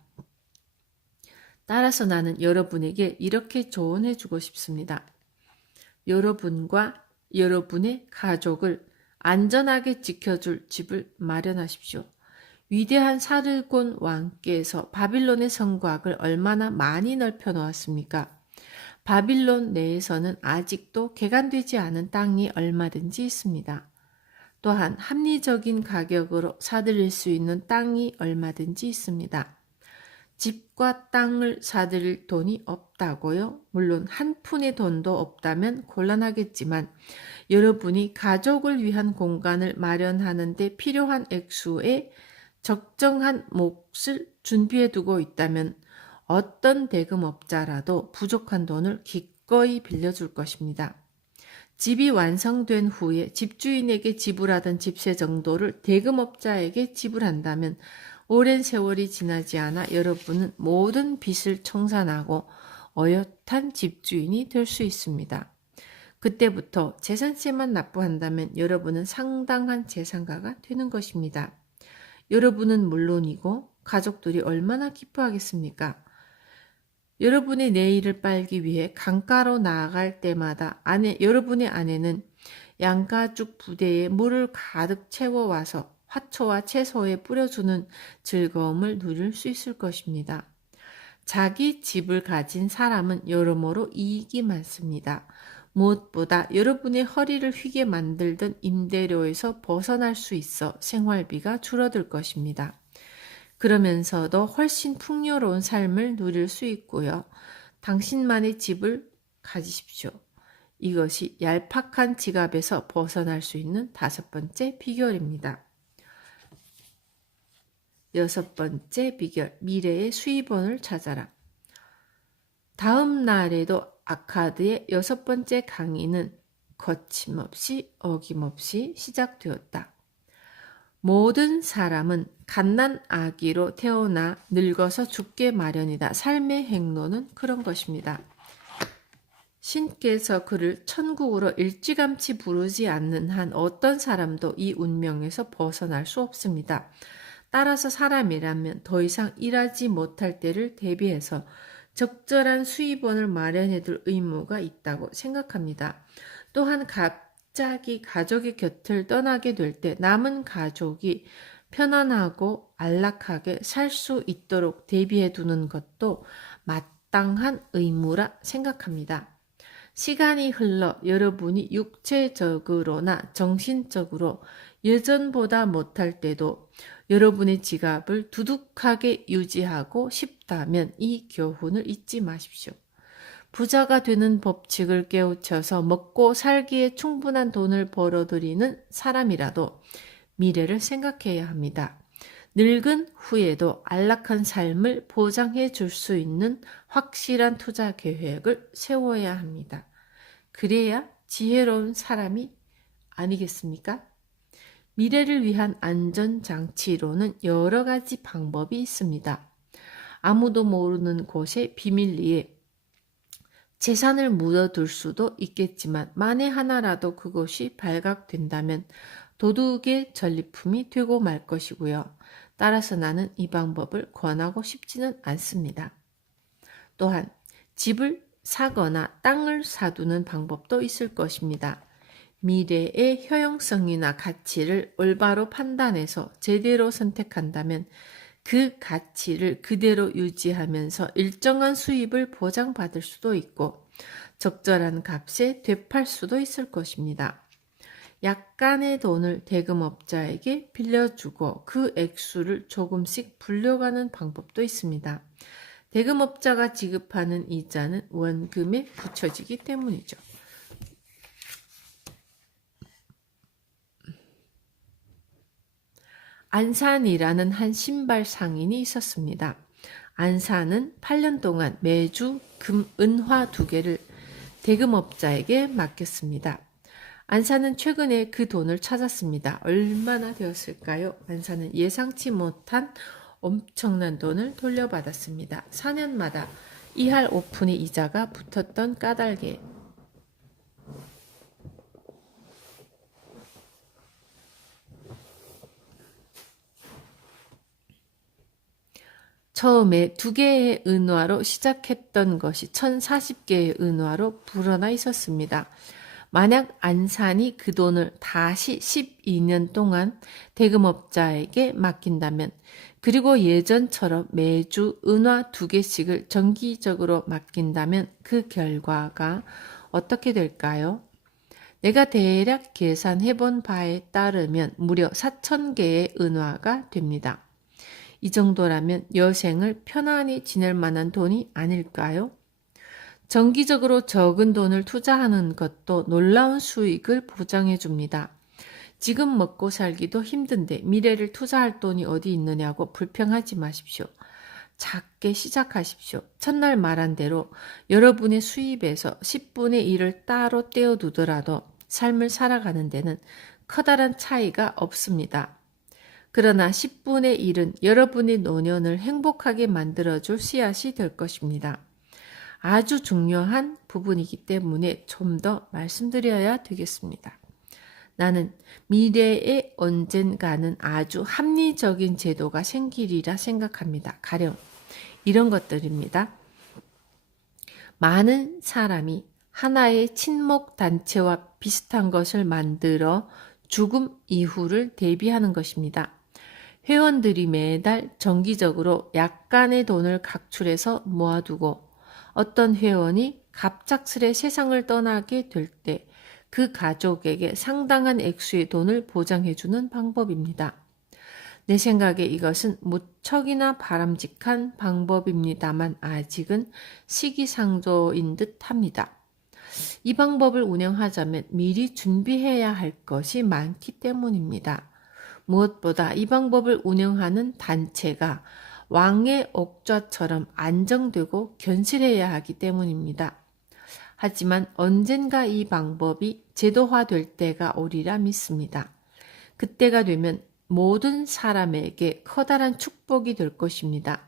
따라서 나는 여러분에게 이렇게 조언해 주고 싶습니다. 여러분과 여러분의 가족을 안전하게 지켜줄 집을 마련하십시오. 위대한 사르곤 왕께서 바빌론의 성곽을 얼마나 많이 넓혀 놓았습니까? 바빌론 내에서는 아직도 개간되지 않은 땅이 얼마든지 있습니다. 또한 합리적인 가격으로 사들일 수 있는 땅이 얼마든지 있습니다. 집과 땅을 사들일 돈이 없다고요? 물론 한 푼의 돈도 없다면 곤란하겠지만 여러분이 가족을 위한 공간을 마련하는 데 필요한 액수의 적정한 몫을 준비해 두고 있다면 어떤 대금업자라도 부족한 돈을 기꺼이 빌려줄 것입니다. 집이 완성된 후에 집주인에게 지불하던 집세 정도를 대금업자에게 지불한다면 오랜 세월이 지나지 않아 여러분은 모든 빚을 청산하고 어엿한 집주인이 될 수 있습니다. 그때부터 재산세만 납부한다면 여러분은 상당한 재산가가 되는 것입니다. 여러분은 물론이고 가족들이 얼마나 기뻐하겠습니까? 여러분의 내일을 빨기 위해 강가로 나아갈 때마다 여러분의 아내는 양가죽 부대에 물을 가득 채워와서 화초와 채소에 뿌려주는 즐거움을 누릴 수 있을 것입니다. 자기 집을 가진 사람은 여러모로 이익이 많습니다. 무엇보다 여러분의 허리를 휘게 만들던 임대료에서 벗어날 수 있어 생활비가 줄어들 것입니다. 그러면서도 훨씬 풍요로운 삶을 누릴 수 있고요. 당신만의 집을 가지십시오. 이것이 얄팍한 지갑에서 벗어날 수 있는 5번째 비결입니다. 6번째 비결, 미래의 수입원을 찾아라. 다음 날에도 아카드의 6번째 강의는 거침없이 어김없이 시작되었다. 모든 사람은 갓난아기로 태어나 늙어서 죽게 마련이다. 삶의 행로는 그런 것입니다. 신께서 그를 천국으로 일찌감치 부르지 않는 한 어떤 사람도 이 운명에서 벗어날 수 없습니다. 따라서 사람이라면 더 이상 일하지 못할 때를 대비해서 적절한 수입원을 마련해둘 의무가 있다고 생각합니다. 또한 갑자기 가족의 곁을 떠나게 될 때 남은 가족이 편안하고 안락하게 살 수 있도록 대비해두는 것도 마땅한 의무라 생각합니다. 시간이 흘러 여러분이 육체적으로나 정신적으로 예전보다 못할 때도 여러분의 지갑을 두둑하게 유지하고 싶다면 이 교훈을 잊지 마십시오. 부자가 되는 법칙을 깨우쳐서 먹고 살기에 충분한 돈을 벌어들이는 사람이라도 미래를 생각해야 합니다. 늙은 후에도 안락한 삶을 보장해 줄 수 있는 확실한 투자 계획을 세워야 합니다. 그래야 지혜로운 사람이 아니겠습니까? 미래를 위한 안전장치로는 여러 가지 방법이 있습니다. 아무도 모르는 곳에 비밀리에 재산을 묻어둘 수도 있겠지만 만에 하나라도 그것이 발각된다면 도둑의 전리품이 되고 말 것이고요. 따라서 나는 이 방법을 권하고 싶지는 않습니다. 또한 집을 사거나 땅을 사두는 방법도 있을 것입니다. 미래의 효용성이나 가치를 올바로 판단해서 제대로 선택한다면 그 가치를 그대로 유지하면서 일정한 수입을 보장받을 수도 있고 적절한 값에 되팔 수도 있을 것입니다. 약간의 돈을 대금업자에게 빌려주고 그 액수를 조금씩 불려가는 방법도 있습니다. 대금업자가 지급하는 이자는 원금에 붙여지기 때문이죠. 안산이라는 한 신발 상인이 있었습니다. 안산은 8년 동안 매주 은화 2개를 대금업자에게 맡겼습니다. 안산은 최근에 그 돈을 찾았습니다. 얼마나 되었을까요? 안산은 예상치 못한 엄청난 돈을 돌려받았습니다. 4년마다 이할 오픈의 이자가 붙었던 까닭에 처음에 2개의 은화로 시작했던 것이 1040개의 은화로 불어나 있었습니다. 만약 안산이 그 돈을 다시 12년 동안 대금업자에게 맡긴다면 그리고 예전처럼 매주 은화 2개씩을 정기적으로 맡긴다면 그 결과가 어떻게 될까요? 내가 대략 계산해 본 바에 따르면 무려 4,000개의 은화가 됩니다. 이 정도라면 여생을 편안히 지낼 만한 돈이 아닐까요? 정기적으로 적은 돈을 투자하는 것도 놀라운 수익을 보장해 줍니다. 지금 먹고 살기도 힘든데 미래를 투자할 돈이 어디 있느냐고 불평하지 마십시오. 작게 시작하십시오. 첫날 말한 대로 여러분의 수입에서 10분의 1을 따로 떼어두더라도 삶을 살아가는 데는 커다란 차이가 없습니다. 그러나 10분의 1은 여러분의 노년을 행복하게 만들어줄 씨앗이 될 것입니다. 아주 중요한 부분이기 때문에 좀 더 말씀드려야 되겠습니다. 나는 미래에 언젠가는 아주 합리적인 제도가 생기리라 생각합니다. 가령 이런 것들입니다. 많은 사람이 하나의 친목 단체와 비슷한 것을 만들어 죽음 이후를 대비하는 것입니다. 회원들이 매달 정기적으로 약간의 돈을 각출해서 모아두고 어떤 회원이 갑작스레 세상을 떠나게 될 때 그 가족에게 상당한 액수의 돈을 보장해주는 방법입니다. 내 생각에 이것은 무척이나 바람직한 방법입니다만 아직은 시기상조인 듯 합니다. 이 방법을 운영하자면 미리 준비해야 할 것이 많기 때문입니다. 무엇보다 이 방법을 운영하는 단체가 왕의 옥좌처럼 안정되고 견실해야 하기 때문입니다. 하지만 언젠가 이 방법이 제도화될 때가 오리라 믿습니다. 그때가 되면 모든 사람에게 커다란 축복이 될 것입니다.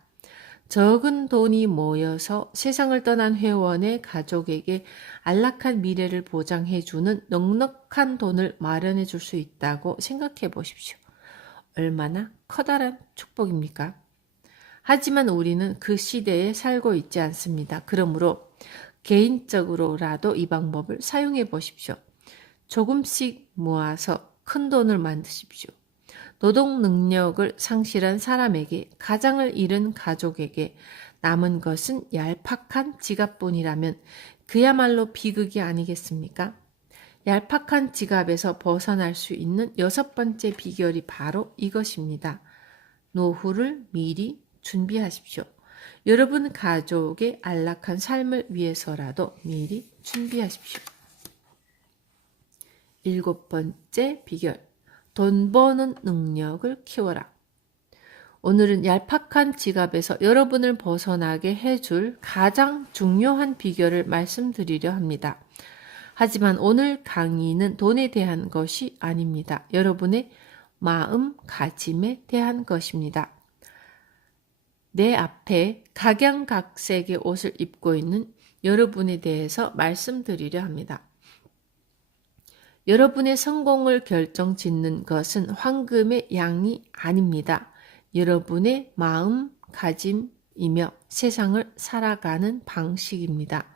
적은 돈이 모여서 세상을 떠난 회원의 가족에게 안락한 미래를 보장해주는 넉넉한 돈을 마련해 줄 수 있다고 생각해 보십시오. 얼마나 커다란 축복입니까? 하지만 우리는 그 시대에 살고 있지 않습니다. 그러므로 개인적으로라도 이 방법을 사용해 보십시오. 조금씩 모아서 큰 돈을 만드십시오. 노동 능력을 상실한 사람에게, 가장을 잃은 가족에게 남은 것은 얄팍한 지갑뿐이라면 그야말로 비극이 아니겠습니까? 얄팍한 지갑에서 벗어날 수 있는 6번째 비결이 바로 이것입니다. 노후를 미리 준비하십시오. 여러분 가족의 안락한 삶을 위해서라도 미리 준비하십시오. 7번째 비결, 돈 버는 능력을 키워라. 오늘은 얄팍한 지갑에서 여러분을 벗어나게 해줄 가장 중요한 비결을 말씀드리려 합니다. 하지만 오늘 강의는 돈에 대한 것이 아닙니다. 여러분의 마음가짐에 대한 것입니다. 내 앞에 각양각색의 옷을 입고 있는 여러분에 대해서 말씀드리려 합니다. 여러분의 성공을 결정짓는 것은 황금의 양이 아닙니다. 여러분의 마음가짐이며 세상을 살아가는 방식입니다.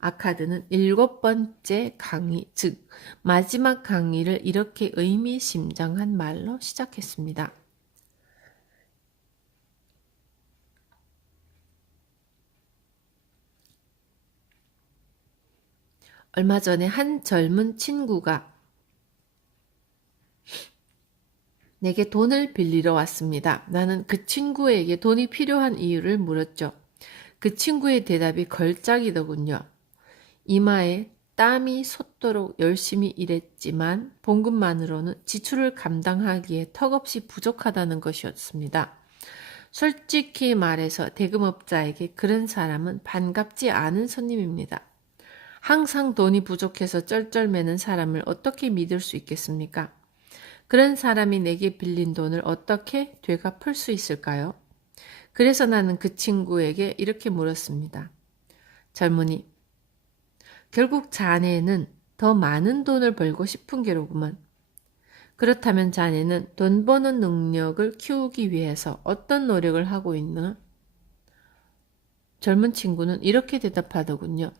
아카드는 7번째 강의, 즉 마지막 강의를 이렇게 의미심장한 말로 시작했습니다. 얼마 전에 한 젊은 친구가 내게 돈을 빌리러 왔습니다. 나는 그 친구에게 돈이 필요한 이유를 물었죠. 그 친구의 대답이 걸작이더군요. 이마에 땀이 솟도록 열심히 일했지만 봉급만으로는 지출을 감당하기에 턱없이 부족하다는 것이었습니다. 솔직히 말해서 대금업자에게 그런 사람은 반갑지 않은 손님입니다. 항상 돈이 부족해서 쩔쩔매는 사람을 어떻게 믿을 수 있겠습니까? 그런 사람이 내게 빌린 돈을 어떻게 되갚을 수 있을까요? 그래서 나는 그 친구에게 이렇게 물었습니다. 젊은이, 결국 자네는 더 많은 돈을 벌고 싶은 게로구만. 그렇다면 자네는 돈 버는 능력을 키우기 위해서 어떤 노력을 하고 있나? 젊은 친구는 이렇게 대답하더군요.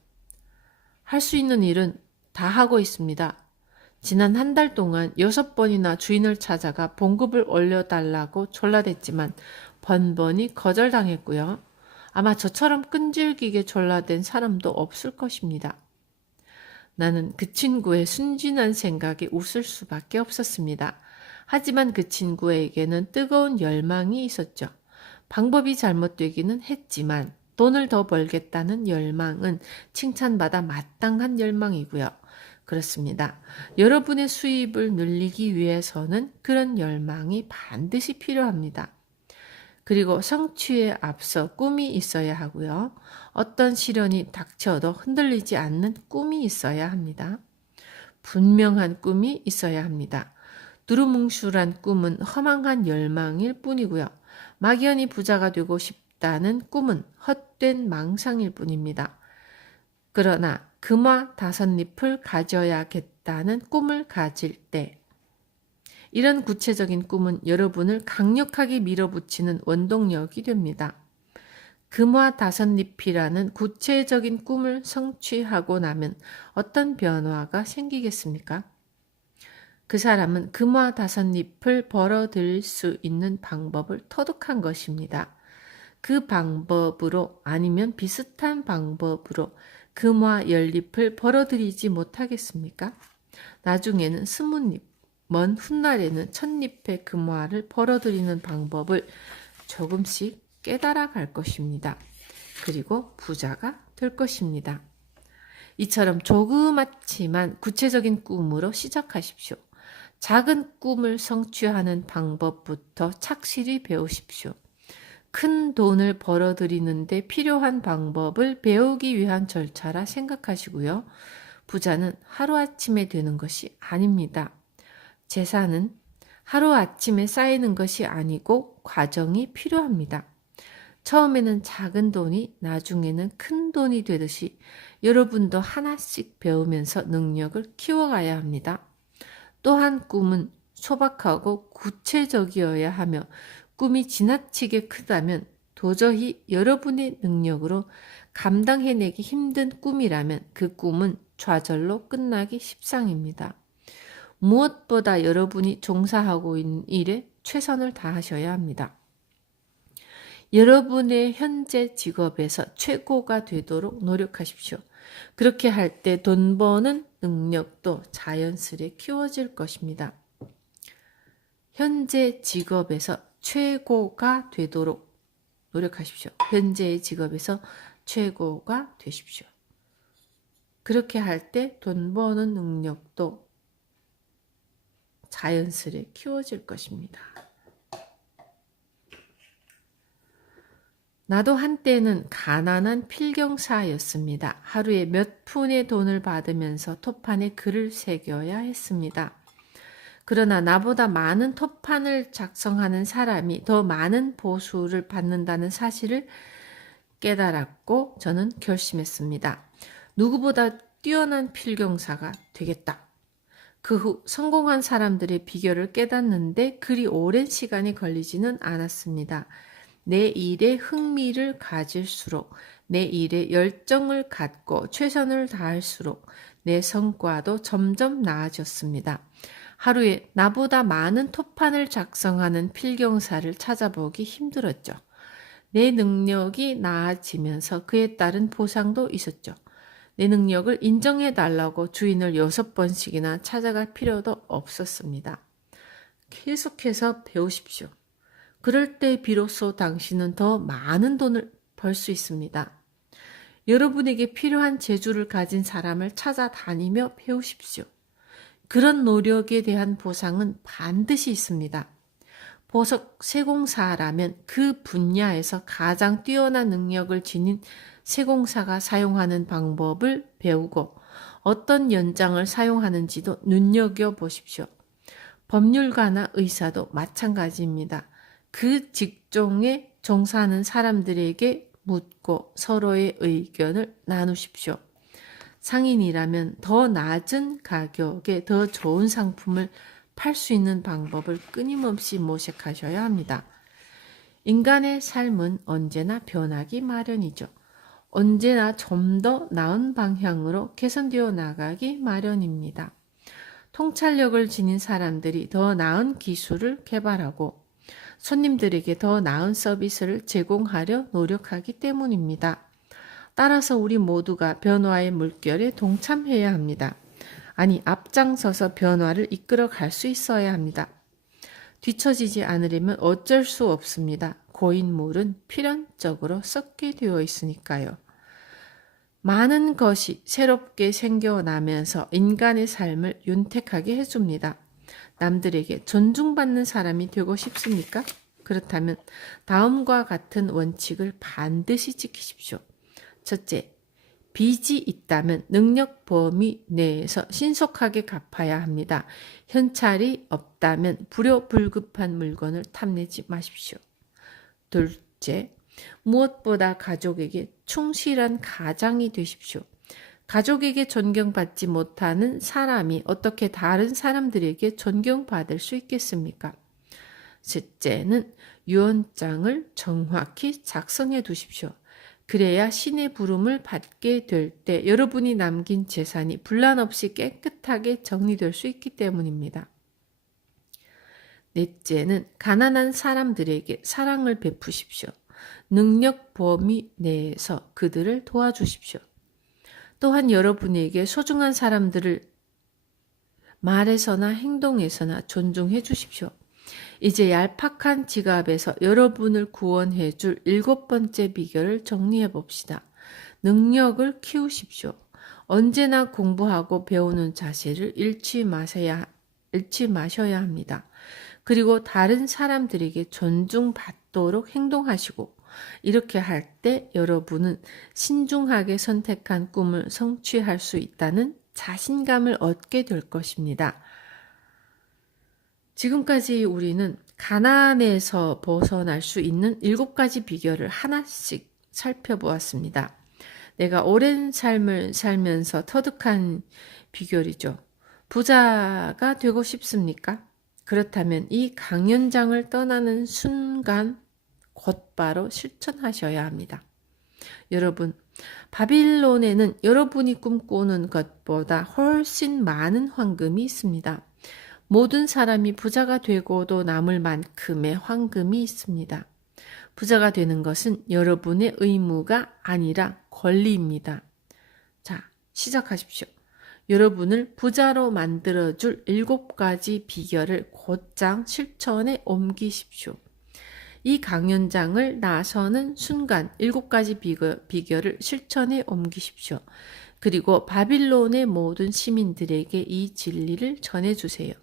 할 수 있는 일은 다 하고 있습니다. 지난 한 달 동안 6번이나 주인을 찾아가 봉급을 올려달라고 졸라댔지만 번번이 거절당했고요. 아마 저처럼 끈질기게 졸라댄 사람도 없을 것입니다. 나는 그 친구의 순진한 생각에 웃을 수밖에 없었습니다. 하지만 그 친구에게는 뜨거운 열망이 있었죠. 방법이 잘못되기는 했지만 돈을 더 벌겠다는 열망은 칭찬받아 마땅한 열망이고요. 그렇습니다. 여러분의 수입을 늘리기 위해서는 그런 열망이 반드시 필요합니다. 그리고 성취에 앞서 꿈이 있어야 하고요. 어떤 시련이 닥쳐도 흔들리지 않는 꿈이 있어야 합니다. 분명한 꿈이 있어야 합니다. 두루뭉술한 꿈은 허망한 열망일 뿐이고요. 막연히 부자가 되고 싶다는 꿈은 헛된 망상일 뿐입니다. 그러나 금화 5잎을 가져야겠다는 꿈을 가질 때 이런 구체적인 꿈은 여러분을 강력하게 밀어붙이는 원동력이 됩니다. 금화 5잎이라는 구체적인 꿈을 성취하고 나면 어떤 변화가 생기겠습니까? 그 사람은 금화 5잎을 벌어들일 수 있는 방법을 터득한 것입니다. 그 방법으로 아니면 비슷한 방법으로 금화 10잎을 벌어들이지 못하겠습니까? 나중에는 20잎, 먼 훗날에는 1000잎의 금화를 벌어들이는 방법을 조금씩 깨달아 갈 것입니다. 그리고 부자가 될 것입니다. 이처럼 조그맣지만 구체적인 꿈으로 시작하십시오. 작은 꿈을 성취하는 방법부터 착실히 배우십시오. 큰 돈을 벌어들이는데 필요한 방법을 배우기 위한 절차라 생각하시고요. 부자는 하루아침에 되는 것이 아닙니다. 재산은 하루아침에 쌓이는 것이 아니고 과정이 필요합니다. 처음에는 작은 돈이 나중에는 큰 돈이 되듯이 여러분도 하나씩 배우면서 능력을 키워가야 합니다. 또한 꿈은 소박하고 구체적이어야 하며 꿈이 지나치게 크다면 도저히 여러분의 능력으로 감당해내기 힘든 꿈이라면 그 꿈은 좌절로 끝나기 십상입니다. 무엇보다 여러분이 종사하고 있는 일에 최선을 다하셔야 합니다. 여러분의 현재 직업에서 최고가 되도록 노력하십시오. 그렇게 할 때 돈 버는 능력도 자연스레 키워질 것입니다. 현재 직업에서 최고가 되도록 노력하십시오. 현재의 직업에서 최고가 되십시오. 그렇게 할 때 돈 버는 능력도 자연스레 키워질 것입니다. 나도 한때는 가난한 필경사였습니다. 하루에 몇 푼의 돈을 받으면서 톱판에 글을 새겨야 했습니다. 그러나 나보다 많은 톱판을 작성하는 사람이 더 많은 보수를 받는다는 사실을 깨달았고 저는 결심했습니다. 누구보다 뛰어난 필경사가 되겠다. 그 후 성공한 사람들의 비결을 깨닫는데 그리 오랜 시간이 걸리지는 않았습니다. 내 일에 흥미를 가질수록, 내 일에 열정을 갖고 최선을 다할수록 내 성과도 점점 나아졌습니다. 하루에 나보다 많은 톱판을 작성하는 필경사를 찾아보기 힘들었죠. 내 능력이 나아지면서 그에 따른 보상도 있었죠. 내 능력을 인정해달라고 주인을 6번씩이나 찾아갈 필요도 없었습니다. 계속해서 배우십시오. 그럴 때 비로소 당신은 더 많은 돈을 벌 수 있습니다. 여러분에게 필요한 재주를 가진 사람을 찾아다니며 배우십시오. 그런 노력에 대한 보상은 반드시 있습니다. 보석 세공사라면 그 분야에서 가장 뛰어난 능력을 지닌 세공사가 사용하는 방법을 배우고 어떤 연장을 사용하는지도 눈여겨보십시오. 법률가나 의사도 마찬가지입니다. 그 직종에 종사하는 사람들에게 묻고 서로의 의견을 나누십시오. 상인이라면 더 낮은 가격에 더 좋은 상품을 팔 수 있는 방법을 끊임없이 모색하셔야 합니다. 인간의 삶은 언제나 변하기 마련이죠. 언제나 좀 더 나은 방향으로 개선되어 나가기 마련입니다. 통찰력을 지닌 사람들이 더 나은 기술을 개발하고 손님들에게 더 나은 서비스를 제공하려 노력하기 때문입니다. 따라서 우리 모두가 변화의 물결에 동참해야 합니다. 아니, 앞장서서 변화를 이끌어 갈 수 있어야 합니다. 뒤처지지 않으려면 어쩔 수 없습니다. 고인물은 필연적으로 썩게 되어 있으니까요. 많은 것이 새롭게 생겨나면서 인간의 삶을 윤택하게 해줍니다. 남들에게 존중받는 사람이 되고 싶습니까? 그렇다면 다음과 같은 원칙을 반드시 지키십시오. 첫째, 빚이 있다면 능력 범위 내에서 신속하게 갚아야 합니다. 현찰이 없다면 불효불급한 물건을 탐내지 마십시오. 둘째, 무엇보다 가족에게 충실한 가장이 되십시오. 가족에게 존경받지 못하는 사람이 어떻게 다른 사람들에게 존경받을 수 있겠습니까? 셋째는 유언장을 정확히 작성해 두십시오. 그래야 신의 부름을 받게 될 때 여러분이 남긴 재산이 분란 없이 깨끗하게 정리될 수 있기 때문입니다. 넷째는 가난한 사람들에게 사랑을 베푸십시오. 능력 범위 내에서 그들을 도와주십시오. 또한 여러분에게 소중한 사람들을 말에서나 행동에서나 존중해 주십시오. 이제 얄팍한 지갑에서 여러분을 구원해 줄 7번째 비결을 정리해 봅시다. 능력을 키우십시오. 언제나 공부하고 배우는 자세를 잃지 마셔야 합니다. 그리고 다른 사람들에게 존중받도록 행동하시고, 이렇게 할 때 여러분은 신중하게 선택한 꿈을 성취할 수 있다는 자신감을 얻게 될 것입니다. 지금까지 우리는 가난에서 벗어날 수 있는 7가지 비결을 하나씩 살펴보았습니다. 내가 오랜 삶을 살면서 터득한 비결이죠. 부자가 되고 싶습니까? 그렇다면 이 강연장을 떠나는 순간 곧바로 실천하셔야 합니다. 여러분, 바빌론에는 여러분이 꿈꾸는 것보다 훨씬 많은 황금이 있습니다. 모든 사람이 부자가 되고도 남을 만큼의 황금이 있습니다. 부자가 되는 것은 여러분의 의무가 아니라 권리입니다. 자, 시작하십시오. 여러분을 부자로 만들어줄 7가지 비결을 곧장 실천에 옮기십시오. 이 강연장을 나서는 순간 7가지 비결을 실천에 옮기십시오. 그리고 바빌론의 모든 시민들에게 이 진리를 전해주세요.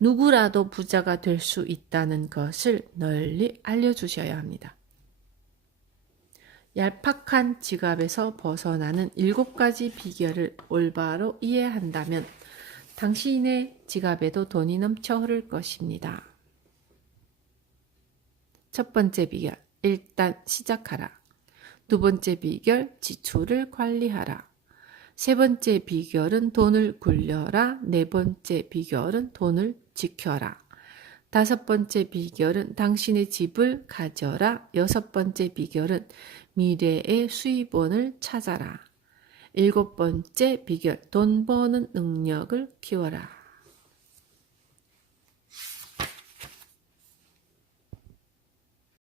누구라도 부자가 될 수 있다는 것을 널리 알려주셔야 합니다. 얄팍한 지갑에서 벗어나는 7가지 비결을 올바로 이해한다면 당신의 지갑에도 돈이 넘쳐 흐를 것입니다. 첫 번째 비결, 일단 시작하라. 두 번째 비결, 지출을 관리하라. 세 번째 비결은 돈을 굴려라. 네 번째 비결은 돈을 지켜라. 다섯 번째 비결은 당신의 집을 가져라. 여섯 번째 비결은 미래의 수입원을 찾아라. 일곱 번째 비결, 돈 버는 능력을 키워라.